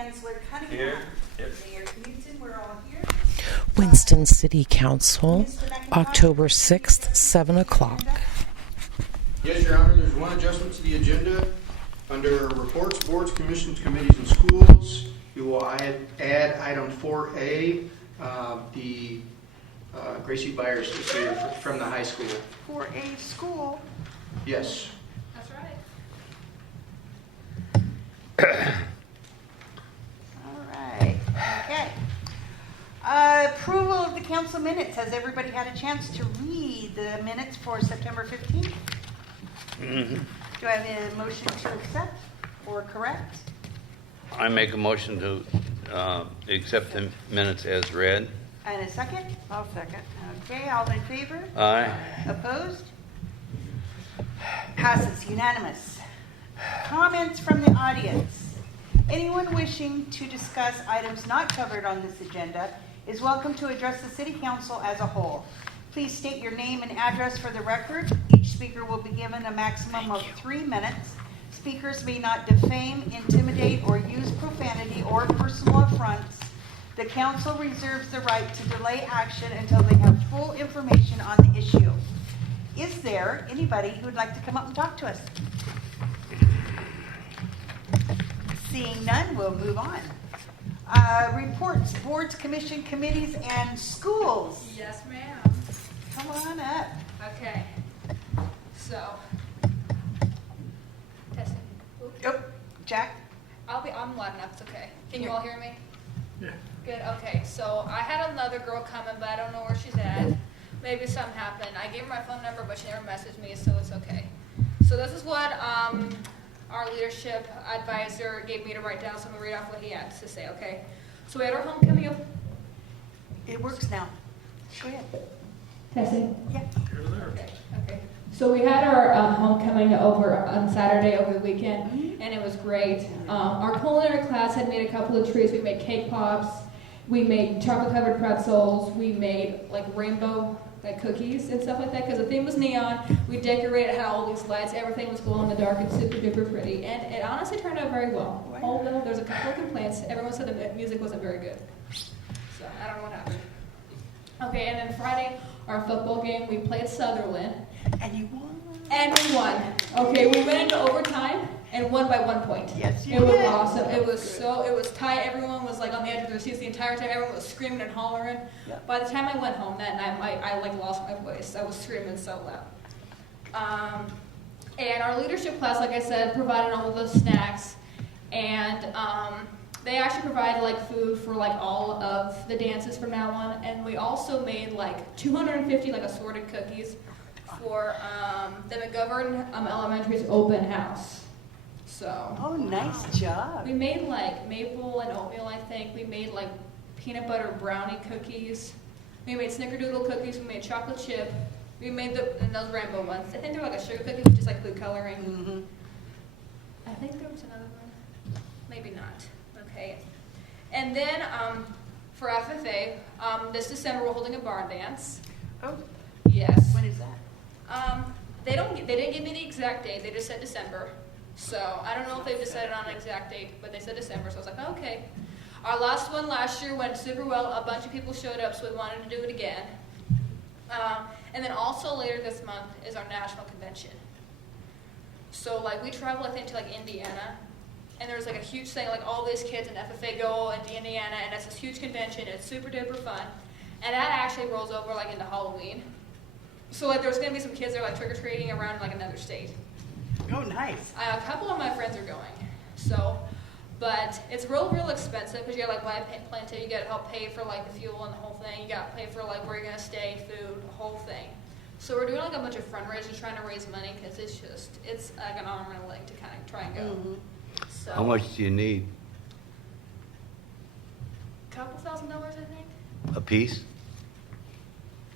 Councilor Cunningham. Here. Yep. Mayor Knudsen, we're all here. Winston City Council, October 6th, 7 o'clock. Yes, Your Honor, there's one adjustment to the agenda. Under reports, boards, commissions, committees, and schools, you will add item 4A, the Gracie Byers is here from the high school. For a school. Yes. That's right. All right. Okay. Approval of the council minutes. Has everybody had a chance to read the minutes for September 15th? Do I have a motion to accept or correct? I make a motion to accept the minutes as read. And a second? I'll second. Okay, all in favor? Aye. Opposed? Passes unanimous. Comments from the audience. Anyone wishing to discuss items not covered on this agenda is welcome to address the City Council as a whole. Please state your name and address for the record. Each speaker will be given a maximum of 3 minutes. Speakers may not defame, intimidate, or use profanity or personal affronts. The council reserves the right to delay action until they have full information on the issue. Is there anybody who would like to come up and talk to us? Seeing none, we'll move on. Reports, boards, commission, committees, and schools. Yes, ma'am. Come on up. Okay. So, testing. Oop. Yep, Jack. I'm loud enough. It's okay. Can you all hear me? Yeah. Good. Okay. So I had another girl coming, but I don't know where she's at. Maybe something happened. I gave her my phone number, but she never messaged me, so it's okay. So this is what our leadership advisor gave me to write down. So I'm gonna read off what he had to say. Okay. So we had our homecoming. It works now. Go ahead. Testing. Yeah. Okay. So we had our homecoming over on Saturday over the weekend, and it was great. Our culinary class had made a couple of treats. We made cake pops. We made chocolate-covered pretzels. We made like rainbow cookies and stuff like that because the theme was neon. We decorated, had all these lights. Everything was glow in the dark and super duper pretty, and it honestly turned out very well. Although there's a couple of complaints. Everyone said the music wasn't very good. So I don't know what happened. Okay, and then Friday, our football game, we played Sutherland. And you won. And we won. Okay, we went into overtime and won by 1 point. Yes, you It was did. awesome. It was tight. Everyone was like on the edge of their seats the entire time. Everyone was screaming and hollering. Yep. By the time I went home that night, I like lost my voice. I was screaming so loud. And our leadership class, like I said, provided all of those snacks. And they actually provided like food for like all of the dances from now on. And we also made like 250 like assorted cookies for the McGovern Elementary's open house. So Oh, nice job. we made like maple and oatmeal, I think. We made like peanut butter brownie cookies. We made snickerdoodle cookies. We made chocolate chip. We made those rainbow ones. I think they're like a sugar cookie with just like food coloring. Mm-hmm. I think there was another one. Maybe not. Okay. And then for FFA, this December we're holding a barn dance. Oh, Yes. when is that? They didn't give me the exact date. They just said December. So I don't know if they've decided on an exact date, but they said December. So I was like, oh, okay. Our last one last year went super well. A bunch of people showed up, so we wanted to do it again. And then also later this month is our national convention. So like we travel, I think, to like Indiana, and there's like a huge thing, like all these kids in FFA go into Indiana, and it's this huge convention. It's super duper fun, and that actually rolls over like into Halloween. So like there's gonna be some kids that are like trick or treating around like another state. Oh, nice. A couple of my friends are going, so, but it's real expensive because you gotta like buy a plane ticket, you gotta help pay for like the fuel and the whole thing, you gotta pay for like where you're gonna stay, food, the whole thing. So we're doing like a bunch of fundraisers trying to raise money because it's like an arm and a leg to kind of try and go. Mm-hmm. So, How much do you need? $2,000, I think. A piece?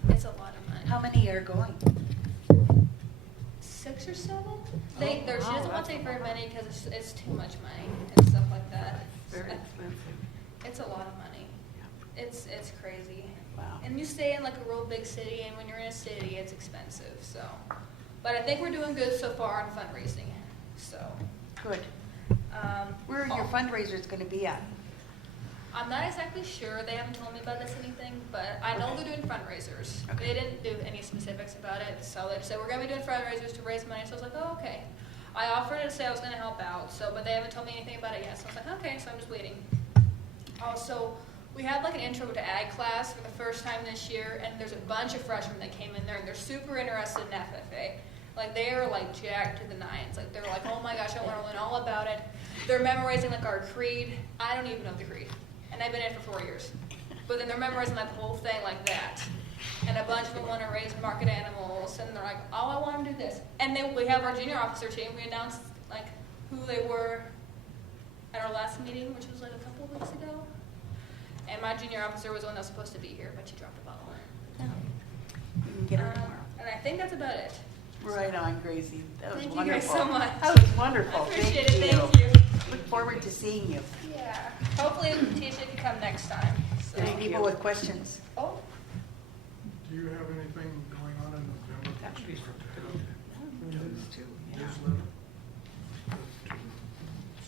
It's a lot of money. How many are going? 6 or 7? Oh, She wow, doesn't want that's to take a very lot. many because it's too much money and stuff like that. Very expensive. It's a lot of money. It's crazy. Wow. And you stay in like a real big city, and when you're in a city, it's expensive. So, but I think we're doing good so far on fundraising. So, Good. Where are your fundraisers going to be at? I'm not exactly sure. They haven't told me about this anything, but I know they're doing fundraisers. Okay. They didn't do any specifics about it, so they just said we're gonna be doing fundraisers to raise money. So I was like, oh, okay. I offered to say I was gonna help out, but they haven't told me anything about it yet. So I was like, okay, so I'm just waiting. Also, we had like an intro to ag class for the first time this year, and there's a bunch of freshmen that came in there, and they're super interested in FFA. Like they are like jacked to the nines. Like they're like, oh my gosh, I want to learn all about it. They're memorizing like our creed. I don't even know the creed. And I've been in it for 4 years. But then they're memorizing like the whole thing like that. And a bunch of them want to raise market animals, and they're like, oh, I want to do this. And then we have our junior officer team. We announced like who they were at our last meeting, which was like a couple of weeks ago. And my junior officer was the one that was supposed to be here, but she dropped the ball. You can get her tomorrow. And I think that's about it. Right on, Gracie. That was Thank you wonderful. guys so much. That was wonderful. I appreciate Thank it. Thank you. Look forward to seeing you. Yeah. Hopefully Tisha can come next time. So. Any people with questions? Oh. Do you have anything going on in November? That should be Newsletter?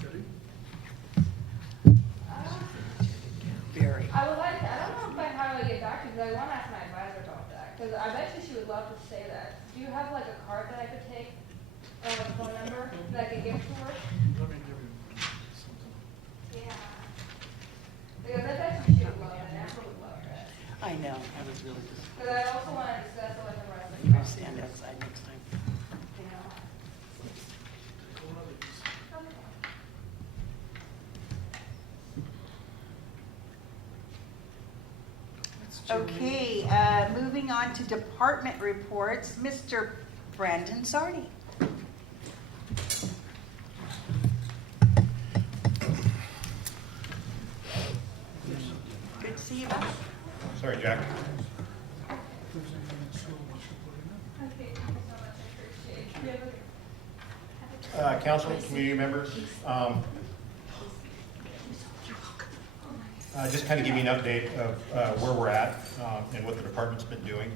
City? Very. I would like to, I don't know how to get back to you, because I want to ask my advisor about that. Because I bet you she would love to say that. Do you have like a card that I could take, or a phone number that I could give to her? Let me give you something. Yeah. Because I bet you she would love it, Amber would love it. I know, I was really just, Because I also want to discuss it with the rest of the I'll council, stand outside next time. you know. Take one of these. Okay, moving on to department reports, Mr. Brandon Sardi. Good to see you back. Sorry, Jack. If there's anything in school, we should put it in. Okay, thank you so much, I appreciate it. Do you have a- Council, community members, just kind of give you an update of where we're at and what the department's been doing.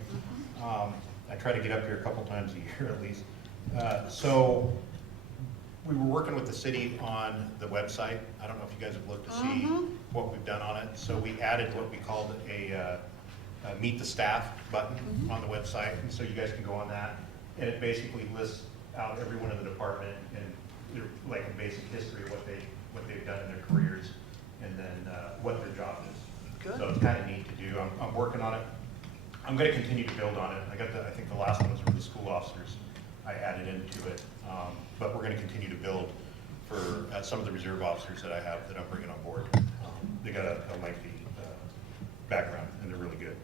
I try to get up here a couple times a year at least. So we were working with the city on the website. I don't know if you guys have looked to see what we've done on it. So we added what we called a meet the staff button on the website, and so you guys can go on that. And it basically lists out everyone in the department and like a basic history of what they've done in their careers, and then what their job is. Good. So it's kind of neat to do. I'm working on it. I'm going to continue to build on it. I think the last ones were the school officers I added into it. But we're going to continue to build for some of the reserve officers that I have that I'm bringing on board. They got a lengthy background, and they're really good.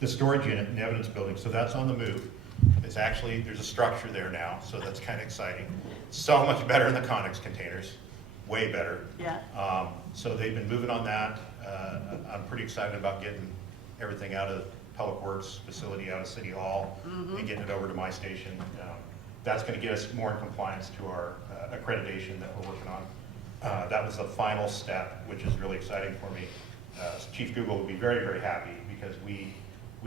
The storage unit in the evidence building, so that's on the move. It's actually, there's a structure there now, so that's kind of exciting. So much better than the Conex containers, way better. Yeah. So they've been moving on that. I'm pretty excited about getting everything out of Public Works facility, out of City Hall, and getting it over to my station. That's going to get us more in compliance to our accreditation that we're working on. That was the final step, which is really exciting for me. Chief Google would be very, very happy because we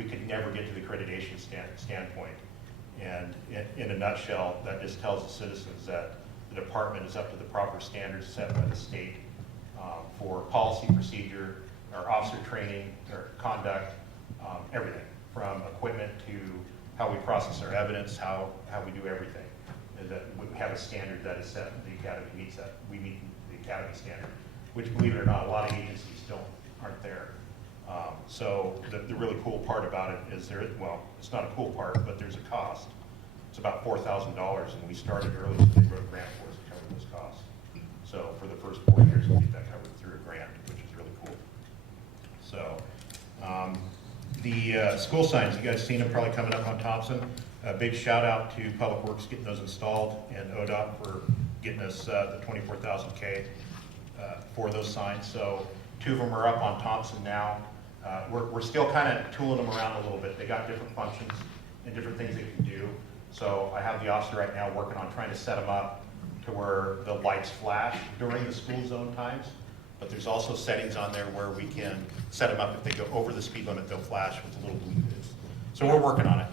could never get to the accreditation standpoint. And in a nutshell, that just tells the citizens that the department is up to the proper standards set by the state for policy, procedure, our officer training, our conduct, everything from equipment to how we process our evidence, how we do everything. And that we have a standard that is set, the academy meets that. We meet the academy standard, which, believe it or not, a lot of agencies aren't there. So the really cool part about it is well, it's not a cool part, but there's a cost. It's about $4,000, and we started early, so they wrote a grant for us to cover those costs. So for the first 4 years, we get that covered through a grant, which is really cool. So the school signs, you guys seen them probably coming up on Thompson. A big shout out to Public Works getting those installed, and ODOT for getting us the 24,000K for those signs. So 2 of them are up on Thompson now. We're still kind of tooling them around a little bit. They got different functions and different things they can do. So I have the officer right now working on trying to set them up to where the lights flash during the school zone times. But there's also settings on there where we can set them up. If they go over the speed limit, they'll flash with the little blue bits. So we're working on it.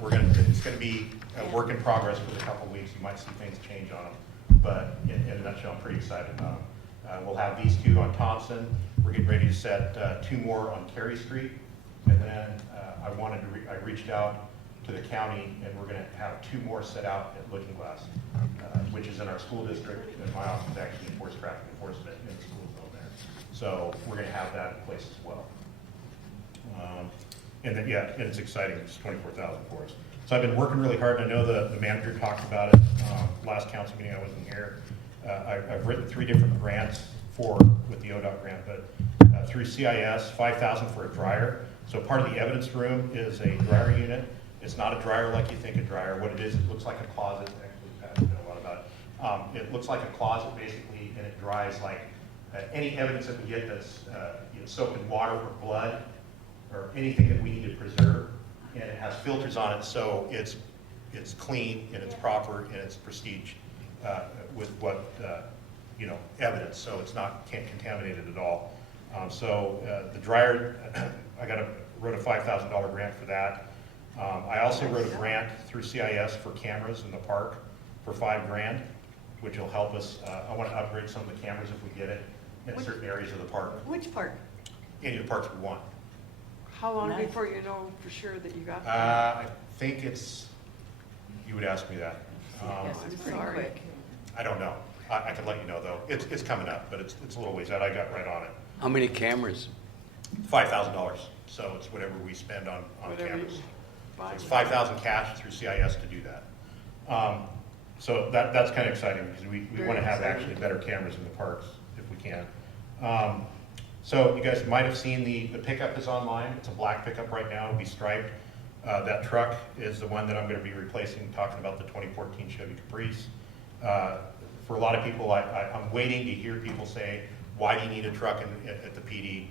It's going to be a work in progress for a couple of weeks. You might see things change on them. But in in a nutshell, I'm pretty excited about them. We'll have these 2 on Thompson. We're getting ready to set 2 more on Cary Street. And then I reached out to the county, and we're going to have 2 more set out at Looking Glass, which is in our school district, and my office actually enforces traffic enforcement in the school zone there. So we're going to have that in place as well. And then, yeah, and it's exciting. It's 24,000 for us. So I've been working really hard, and I know the manager talked about it last council meeting. I wasn't here. I've written 3 different grants with the ODOT grant, but through CIS, 5,000 for a dryer. So part of the evidence room is a dryer unit. It's not a dryer like you think a dryer. What it is, it looks like a closet. Actually, Pat, you know a lot about it. It looks like a closet basically, and it dries like any evidence that we get that's soaked in water or blood or anything that we need to preserve. And it has filters on it, so it's clean and it's proper and it's prestige with what evidence. So it's not contaminated at all. So the dryer, I wrote a $5,000 grant for that. I also wrote a grant through CIS for cameras in the park for $5,000, which will help us. I want to upgrade some of the cameras if we get it in certain areas of the park. Which park? Any of the parks we want. How long Nice. before you know for sure that you got that? I think you would ask me that. Yes, It's I'm pretty sorry. quick. I don't know. I can let you know though. It's coming up, but it's a little ways out. I got right on it. How many cameras? $5,000. So it's whatever we spend on Whatever you cameras. So buy. it's 5,000 cash through CIS to do that. So that's kind of exciting because we Very want to have exciting. actually better cameras in the parks if we can. So you guys might have seen the pickup is online. It's a black pickup right now. It'll be striped. That truck is the one that I'm going to be replacing, talking about the 2014 Chevy Caprice. For a lot of people, I'm waiting to hear people say, why do you need a truck at the PD?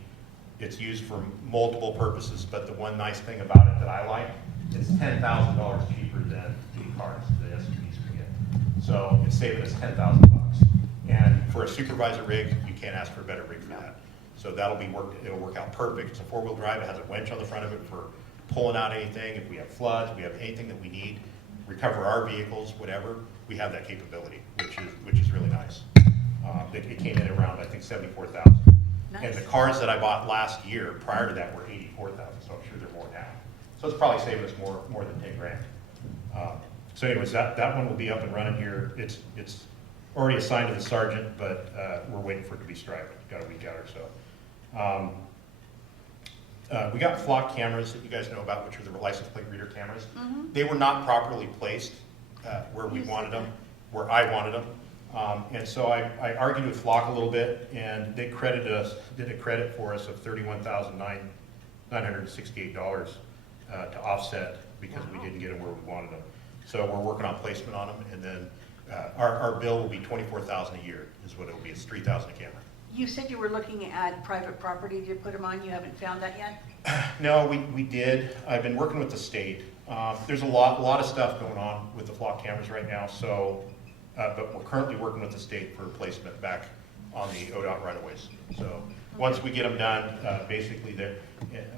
It's used for multiple purposes, but the one nice thing about it that I like, it's $10,000 cheaper than the cars, the SUVs we get. So it's saving us $10,000. And for a supervisor rig, you can't ask for a better rig for that. So it'll work out perfect. It's a 4-wheel drive. It has a winch on the front of it for pulling out anything. If we have floods, we have anything that we need, recover our vehicles, whatever, we have that capability, which is really nice. It came in around, I think, $74,000. Nice. And the cars that I bought last year prior to that were $84,000, so I'm sure they're more now. So it's probably saving us more than $10,000. So anyways, that one will be up and running here. It's already assigned to the sergeant, but we're waiting for it to be striped. Got a week out or so. We got flock cameras that you guys know about, which are the license plate reader cameras. Mm-hmm. They were not properly placed where we wanted them, where I wanted them. And so I argued with Flock a little bit, and they did a credit for us of $31,968 to offset because we didn't get them where we wanted them. So we're working on placement on them, and then our bill will be $24,000 a year is what it will be. It's $3,000 a camera. You said you were looking at private property to put them on. You haven't found that yet? No, we did. I've been working with the state. There's a lot of stuff going on with the flock cameras right now, so, but we're currently working with the state for placement back on the ODOT right-of-ways. So once we get them done, basically, a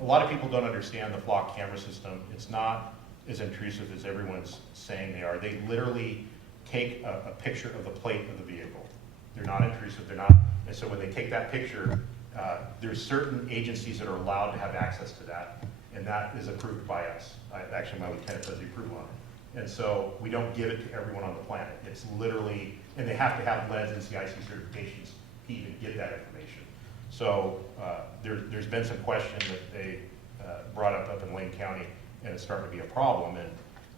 lot of people don't understand the flock camera system. It's not as intrusive as everyone's saying they are. They literally take a picture of the plate of the vehicle. They're not intrusive. They're not. And so when they take that picture, there's certain agencies that are allowed to have access to that, and that is approved by us. Actually, my lieutenant does the approval on it. And so we don't give it to everyone on the planet. It's literally, and they have to have LEDs and CIC certifications to even get that information. So there's been some question that they brought up in Lane County, and it's starting to be a problem.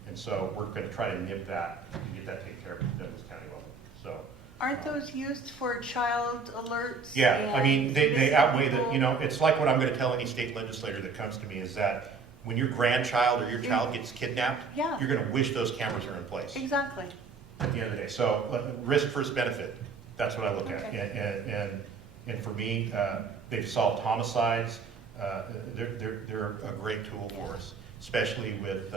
And so we're going to try to nip that and get that taken care of at the Douglas County level. So. Aren't those used for child alerts? Yeah, I mean, they missing outweigh the, people? it's like what I'm gonna tell any state legislator that comes to me is that when your grandchild or your child gets kidnapped, Yeah. you're gonna wish those cameras are in place Exactly. at the end of the day. So risk versus benefit, that's what I look at. Okay. And for me, they've solved homicides. They're a great tool for us, especially with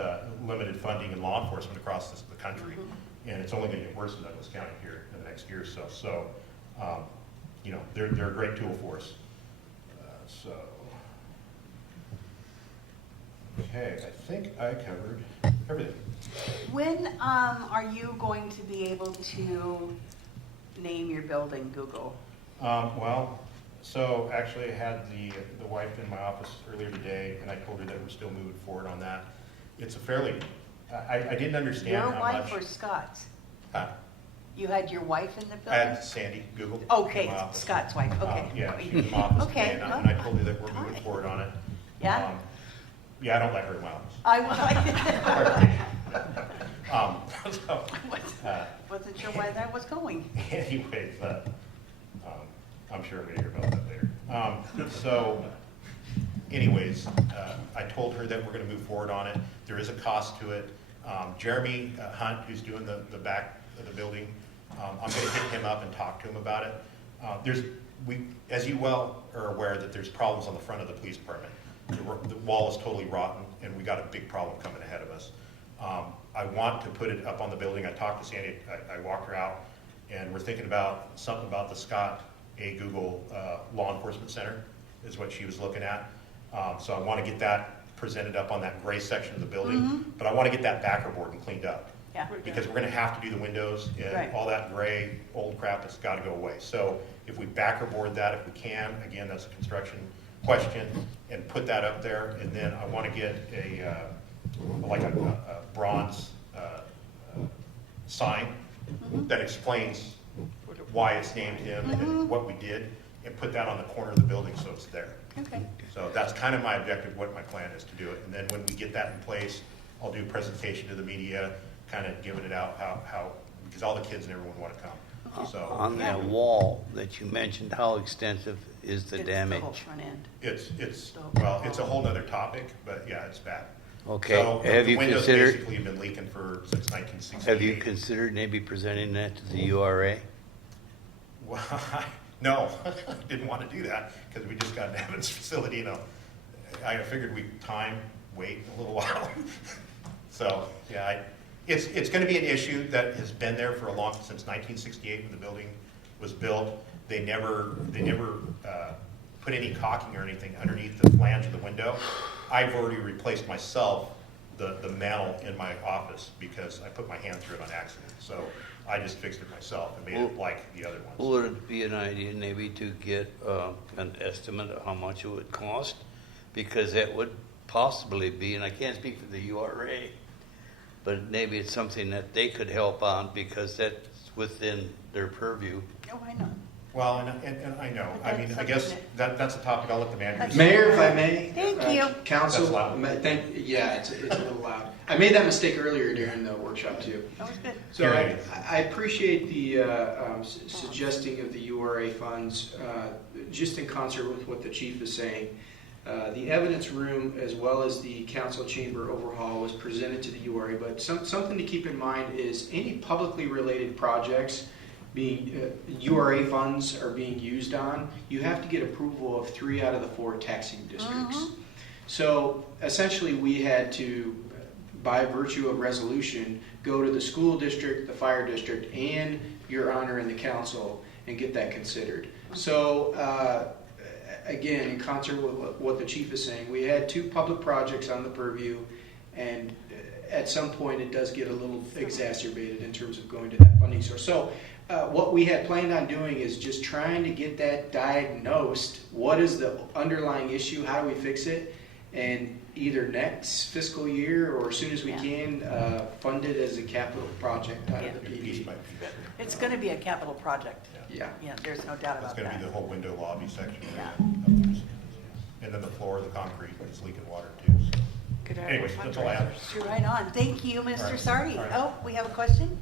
limited funding in law enforcement across the country. Mm-hmm. And it's only gonna get worse in Douglas County here in the next year or so. So, they're a great tool for us. Okay, I think I covered everything. When are you going to be able to name your building Google? Well, so actually I had the wife in my office earlier today, and I told her that we're still moving forward on that. It's a fairly, I didn't understand Your how wife much. or Scott's? Huh? You had your wife in the I building? had Sandy Google. Okay, in my office. Scott's wife, okay. Yeah, she was in my office Okay, today, and well, and I told her that we're moving alright. forward on it. Yeah? Yeah, I don't let her in my office. I was So, wasn't sure why that was going. anyways, I'm sure I'm gonna hear about that later. So, anyways, I told her that we're gonna move forward on it. There is a cost to it. Jeremy Hunt, who's doing the back of the building, I'm gonna hit him up and talk to him about it. As you well are aware, that there's problems on the front of the police department. The wall is totally rotten, and we got a big problem coming ahead of us. I want to put it up on the building. I talked to Sandy, I walked her out, and we're thinking about something about the Scott A. Google Law Enforcement Center is what she was looking at. So I want to get that presented up on that gray section of the building, but I want to get that backer board and cleaned up. Yeah. Because we're going to have to do the windows and Right. all that gray old crap that's got to go away. So if we backer board that, if we can, again, that's a construction question, and put that up there, and then I want to get a bronze sign that explains why it's named him and what we did, and put that on the corner of the building so it's there. Okay. So that's kind of my objective, what my plan is to do it. And then when we get that in place, I'll do a presentation to the media, kind of giving it out how because all the kids and everyone want to come. So On that wall that you mentioned, how extensive is the It's damage? whole front end. it's a whole nother topic, but yeah, it's bad. Okay, So have the you windows considered, basically have been leaking since 1968. have you considered maybe presenting that to the URA? Well, no, didn't want to do that because we just got an evidence facility. I figured we'd wait a little while. So yeah, it's going to be an issue that has been there for since 1968 when the building was built. They never put any caulking or anything underneath the flange of the window. I've already replaced myself the mantle in my office because I put my hand through it on accident. So I just fixed it myself and made it like the other ones. Would it be an idea maybe to get an estimate of how much it would cost? Because that would possibly be, and I can't speak for the URA, but maybe it's something that they could help on because that's within their purview. Oh, I know. Well, and I know. I mean, I That's guess something that's a topic I'll let the manager. Mayor, if I may. Thank you. Council, That's loud. yeah, it's a little loud. I made that mistake earlier during the workshop too. That was good. So Carry. I appreciate the suggesting of the URA funds, just in concert with what the chief is saying. The evidence room as well as the council chamber overhaul was presented to the URA, but something to keep in mind is any publicly related projects being URA funds are being used on, you have to get approval of 3 out of the 4 taxing districts. So essentially we had to, by virtue of resolution, go to the school district, the fire district, and your honor and the council and get that considered. So again, in concert with what the chief is saying, we had 2 public projects on the purview, and at some point it does get a little exacerbated in terms of going to that funding source. So what we had planned on doing is just trying to get that diagnosed. What is the underlying issue? How do we fix it? And either next fiscal year or as soon as we can, fund it as a capital project out of the Piece PD. by piece. It's going to be a capital project. Yeah. Yeah, there's no doubt That's about going to that. be the whole window lobby section. Yeah. And then the floor, the concrete is leaking water too. So. Could have Anyways, that's all I have. You're right on. Thank you, Mr. All right. Sardi. All right. Oh, we have a question?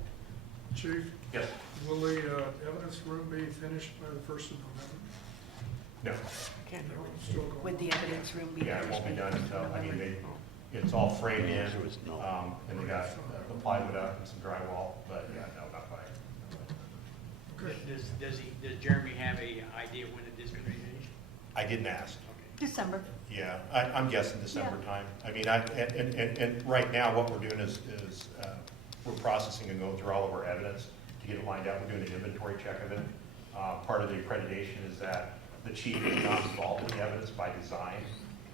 Chief, Yes. will the evidence room be finished by the 1st of November? No. Can't hear No, me. it's still going. Would the evidence room be? Yeah, it won't be finished done by until, I mean, November? it's all framed in, There was no- and they got the plywood up and some drywall, but yeah, no, not by. Okay. Does Jeremy have a idea when it is going to be finished? I didn't ask. December. Yeah, I'm guessing December time. I mean, and right now what we're doing is we're processing and going through all of our evidence to get it lined up. We're doing an inventory check of it. Part of the accreditation is that the chief is not involved in the evidence by design,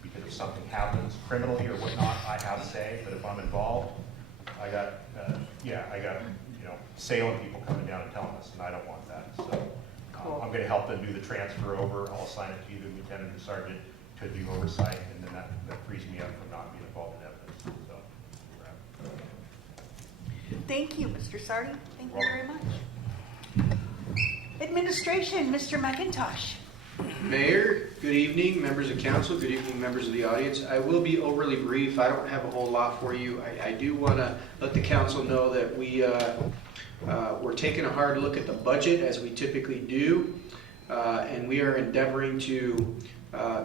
because if something happens criminally or whatnot, I have a say. But if I'm involved, I got Salem people coming down and telling us, and I don't want that. So Cool. I'm going to help them do the transfer over. I'll assign it to either lieutenant or sergeant to do oversight, and then that frees me up from not being involved in evidence. So, Thank you, Mr. Sardi. Thank you very much. Administration, Mr. McIntosh. Mayor, good evening, members of council, good evening, members of the audience. I will be overly brief. I don't have a whole lot for you. I do want to let the council know that we're taking a hard look at the budget as we typically do, and we are endeavoring to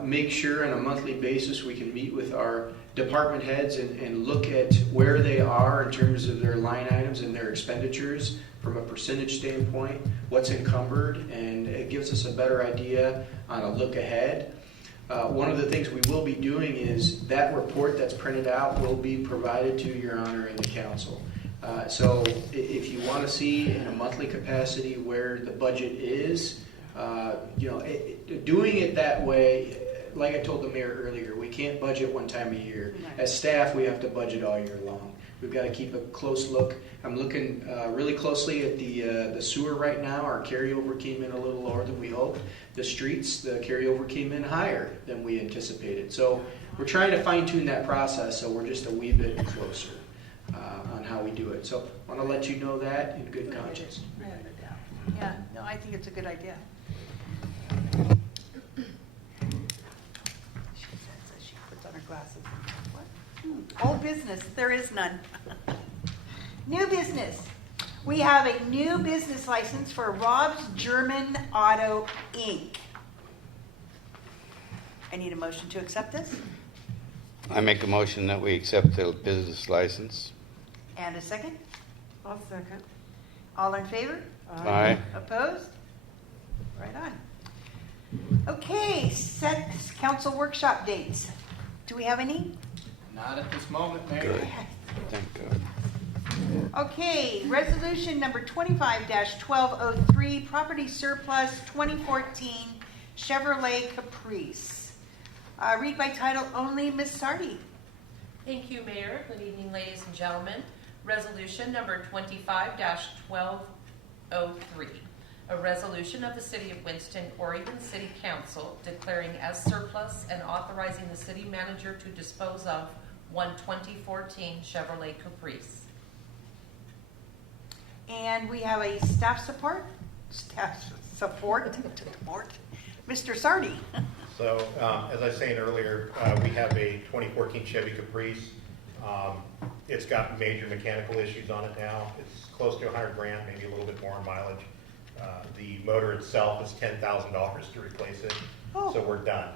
make sure on a monthly basis we can meet with our department heads and look at where they are in terms of their line items and their expenditures from a percentage standpoint, what's encumbered, and it gives us a better idea on a look ahead. One of the things we will be doing is that report that's printed out will be provided to your honor and the council. So if you want to see in a monthly capacity where the budget is, doing it that way, like I told the mayor earlier, we can't budget one time a year. As staff, we have to budget all year long. We've got to keep a close look. I'm looking really closely at the sewer right now. Our carryover came in a little lower than we hoped. The streets, the carryover came in higher than we anticipated. So we're trying to fine tune that process so we're just a wee bit closer on how we do it. So I want to let you know that in good conscience. Yeah, no, I think it's a good idea. She says as she puts on her glasses. What? Old business, there is none. New business. We have a new business license for Rob's German Auto, Inc. I need a motion to accept this. I make a motion that we accept the business license. And a second. I'll second. All in favor? Aye. Opposed? Right on. Okay, set council workshop dates. Do we have any? Not at this moment, Mayor. Good. Thank God. Okay, resolution number 25-1203, property surplus 2014 Chevrolet Caprice. Read by title only, Ms. Sardi. Thank you, Mayor. Good evening, ladies and gentlemen. Resolution number 25-1203. A resolution of the City of Winston, Oregon City Council declaring as surplus and authorizing the city manager to dispose of one 2014 Chevrolet Caprice. And we have a staff support. Mr. Sardi. So, as I was saying earlier, we have a 2014 Chevy Caprice. It's got major mechanical issues on it now. It's close to $100,000, maybe a little bit more in mileage. The motor itself is $10,000 to replace it, so we're done.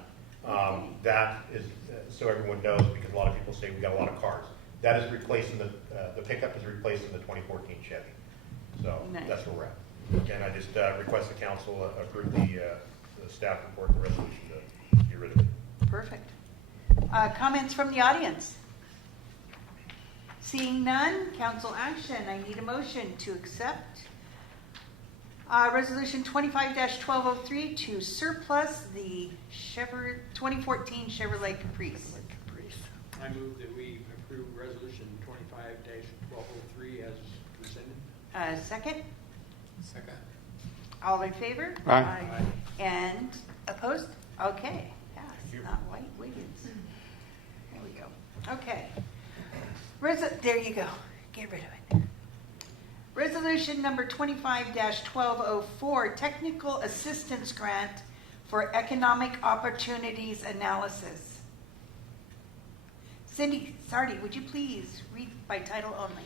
That is, so everyone knows, because a lot of people say we got a lot of cars. That is replacing the pickup is replacing the 2014 Chevy. So that's where we're at. And I just request the council approve the staff report, the resolution to get rid of it. Perfect. Comments from the audience? Seeing none, council action. I need a motion to accept resolution 25-1203 to surplus the 2014 Chevrolet Caprice. I move that we approve resolution 25-1203 as presented. Second? Second. All in favor? Aye. And opposed? Okay. Pass. Not White Wiggins. There we go. Okay. There you go. Get rid of it. Resolution number 25-1204, Technical Assistance Grant for Economic Opportunities Analysis. Cindy Sardi, would you please read by title only?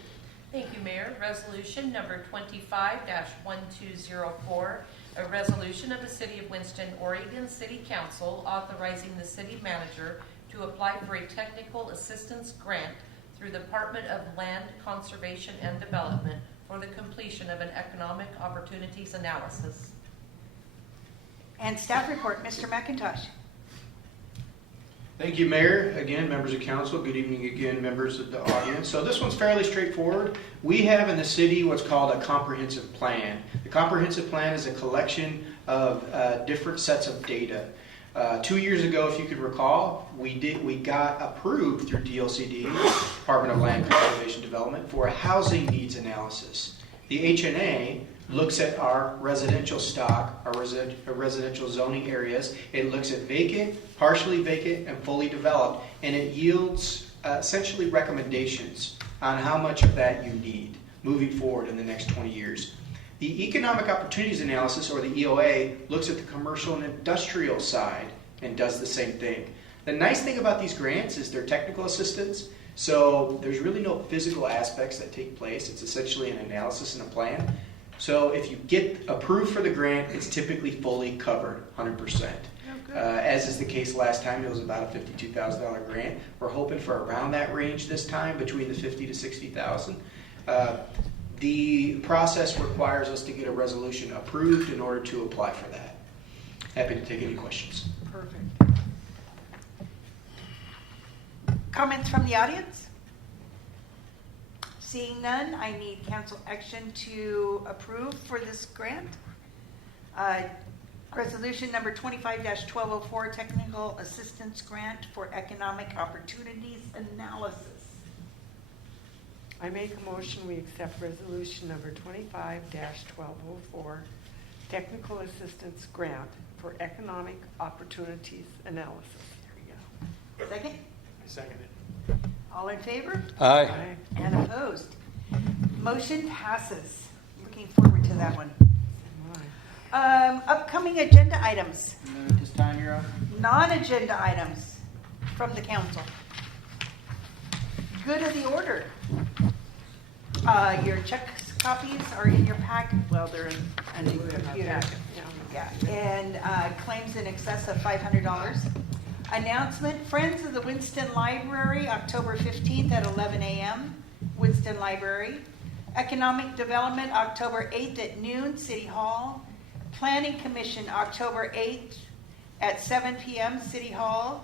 Thank you, Mayor. Resolution number 25-1204, a resolution of the City of Winston, Oregon City Council authorizing the city manager to apply for a technical assistance grant through the Department of Land Conservation and Development for the completion of an economic opportunities analysis. And staff report, Mr. McIntosh. Thank you, Mayor. Again, members of council, good evening again, members of the audience. So this one's fairly straightforward. We have in the city what's called a comprehensive plan. The comprehensive plan is a collection of different sets of data. 2 years ago, if you could recall, we got approved through DLCD, Department of Land Conservation Development, for a housing needs analysis. The HNA looks at our residential stock, our residential zoning areas. It looks at vacant, partially vacant, and fully developed, and it yields essentially recommendations on how much of that you need moving forward in the next 20 years. The Economic Opportunities Analysis, or the EOA, looks at the commercial and industrial side and does the same thing. The nice thing about these grants is they're technical assistance, so there's really no physical aspects that take place. It's essentially an analysis and a plan. So if you get approved for the grant, it's typically fully covered, 100%. As is the case last time, it was about a $52,000 grant. We're hoping for around that range this time, between the $50,000 to $60,000. The process requires us to get a resolution approved in order to apply for that. Happy to take any questions. Perfect. Comments from the audience? Seeing none, I need council action to approve for this grant. Resolution number 25-1204, Technical Assistance Grant for Economic Opportunities Analysis. I make a motion, we accept resolution number 25-1204, Technical Assistance Grant for Economic Opportunities Analysis. There we go. Second? I second it. All in favor? Aye. Aye. And opposed? Motion passes. Looking forward to that one. Upcoming agenda items. At this time, Your Honor. Non-agenda items from the council. Good of the order. Your check copies are in your packet. Well, they're in the computer. Yeah. And claims in excess of $500. Announcement, Friends of the Winston Library, October 15th at 11 a.m., Winston Library. Economic Development, October 8th at noon, City Hall. Planning Commission, October 8th at 7 p.m., City Hall.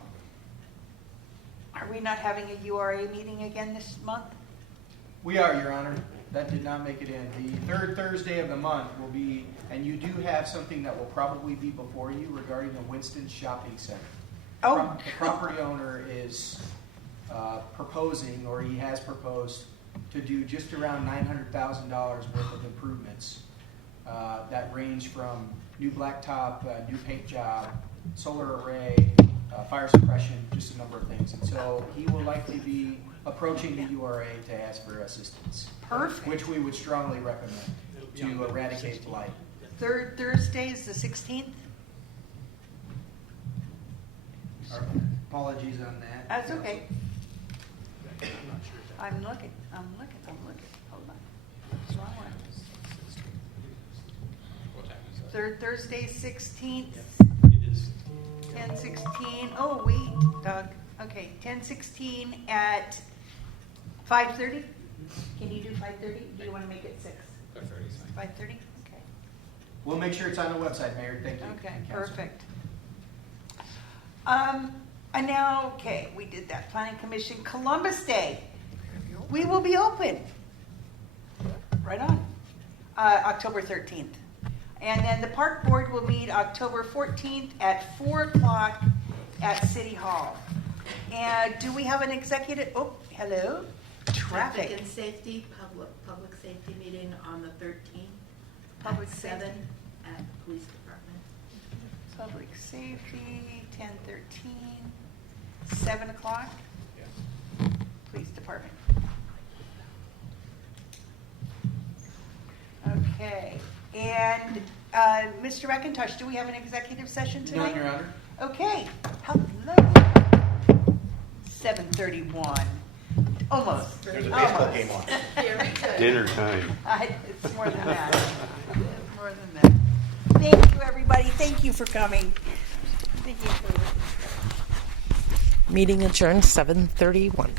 Are we not having a URA meeting again this month? We are, Your Honor. That did not make it in. The third Thursday of the month will be, and you do have something that will probably be before you regarding the Winston Shopping Center. Oh. The property owner is proposing, or he has proposed, to do just around $900,000 worth of improvements that range from new blacktop, new paint job, solar array, fire suppression, just a number of things. And so he will likely be approaching the URA to ask for assistance. Perfect. Which we would strongly recommend to eradicate blight. Third Thursday is the 16th. Our apologies on that. That's okay. I'm not sure if that. I'm looking. Hold on. That's the wrong one. What time is that? Third Thursday, 16th, It is. 10:16. Oh, wait, Doug. Okay, 10:16 at 5:30? Can you do 5:30? Do you want to make it 6? 5:30 is fine. 5:30? Okay. We'll make sure it's on the website, Mayor. Thank you. Okay, and Council. perfect. And now, okay, we did that. Planning Commission, Columbus Day. We will be open. Right on. October 13th. And then the Park Board will meet October 14th at 4 o'clock at City Hall. And do we have an executive? Oh, hello. Traffic. and safety, public safety meeting on the 13th. Public at safety. 7 at the police department. Public safety, 10:13, 7 o'clock. Yeah. Police department. Okay, and Mr. McIntosh, do we have an executive session tonight? None, Your Honor. Okay, hello. 7:31, almost. There's a baseball Almost. game on. Very good. Dinner time. It's more than that. It's more than that. Thank you, everybody. Thank you for coming. Thank you for listening. Meeting adjourned 7:31.